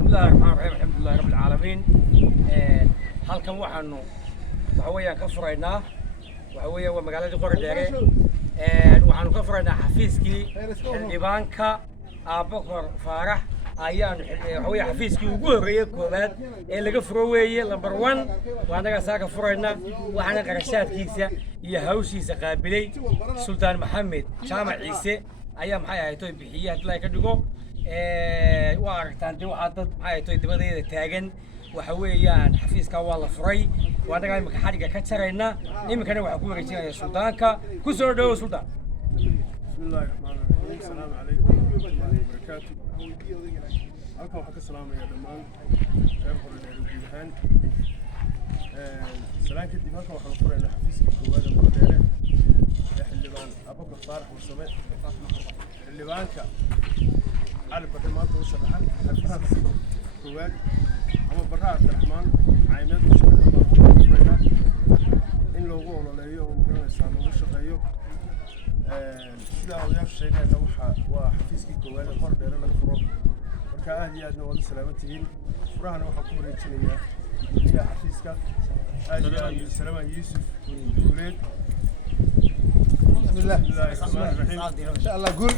بسم الله الرحمن الرحيم الحمد لله رب العالمين. halkan waxaanu waxa weeyaan ka furaynaa waxa weeye waa magaalada Qordheere waxaanu ka furaynaa xafiiskii xildhibaanka Abubakar Faarax ayaan waxa weeye xafiiskii ugu horeeyay koobaad ee laga furo weeye number 1 waanaga saaga furaynaa waxaana qarashaadkiisa iyo hawshiisa qaabilay Sultan Maxamed Jaamac Ciise ayaa maxay ahayd oo bixiyay hadii la ka dhigo waa aragtaan waxa dad maxay ahayd dibadeeda taagan waxa weeyaan xafiiska waa la furay waanaga imika xariga ka jarayna imikana waxa ku wareejinaya suldaanka ku soo dhaw sultaan. bismillaahir rahmaanir rahiim assalaamu alaykum wa rahmatullaahi wa barakaatuh. halkan waxaan ka salaamayaa dhammaan reer Qordheere guud ahaan salaan kadib halkan waxaan furaynaa xafiiska koowaad ee Qordheere ee xildhibaan Abubakar Faarax Warsame xildhibaanka cali badde maanta u sharaxan xafiiska koowaad ama Barra Abdiraxmaan caymeed u shaqeeya in loogu ololeeyo oo magaranaysaa loogu shaqeeyo sida odayaasha sheegayna waa xafiiskii koowaad ee Qordheere laga furo marka aad iyo aadna wada salaaman tihiin furahana waxaan ku wareejinayaa gudoomiyaha xafiiska aad iyo aad Salmaan Yuusuf Guuleed. بسم الله الرحمن الرحيم ان شاء الله قول